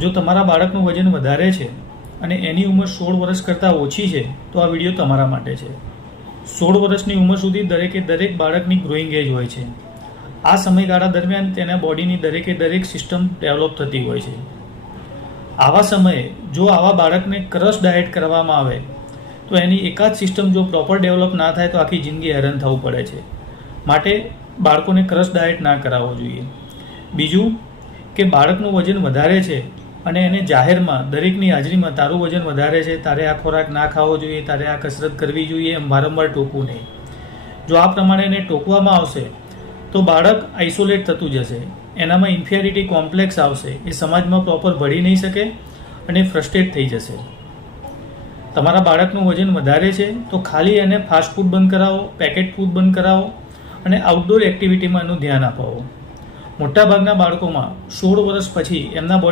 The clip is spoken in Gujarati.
જો તમારા બાળકનું વજન વધારે છે અને એની ઉંમર 16 વર્ષ કરતાં ઓછી છે તો આ વિડીયો તમારા માટે છે. 16 વર્ષની ઉંમર સુધી દરેક બાળકની ગ્રોઈંગ એજ હોય છે. આ સમયગાળા દરમિયાન તેના બોડીની દરેક સિસ્ટમ ડેવલપ થતી હોય છે. આવા સમયે જો આવા બાળકને ક્રશ ડાયટ કરવામાં આવે તો એની એકાદ સિસ્ટમ જો પ્રોપર ડેવલપ ના થાય તો આખી જિંદગી હેરાન થવું પડે છે. માટે બાળકોને ક્રશ ડાયટ ના કરાવવો જોઈએ. બીજું કે બાળકનું વજન વધારે છે અને એને જાહેરમાં દરેકની હાજરીમાં તારું વજન વધારે છે, તારે આ ખોરાક ના ખાવો જોઈએ, તારે આ કસરત કરવી જોઈએ એમ વારંવાર ટોકવું નહીં. જો આ પ્રમાણે એને ટોકવામાં આવશે તો બાળક આઇસોલેટ થતું જશે, એનામાં ઇન્ફિયરિટી કોમ્પ્લેક્સ આવશે, એ સમાજમાં પ્રોપર ભળી નહીં શકે અને ફ્રસ્ટ્રેટ થઈ જશે. તમારા બાળકનું વજન વધારે છે તો ખાલી એને ફાસ્ટ ફૂડ બંધ કરાવો, પેકેટ ફૂડ બંધ કરાવો અને આઉટડોર એક્ટિવિટીમાં એનું ધ્યાન અપાવો. મોટાભાગના બાળકોમાં 16 વર્ષ પછી એમના બોડી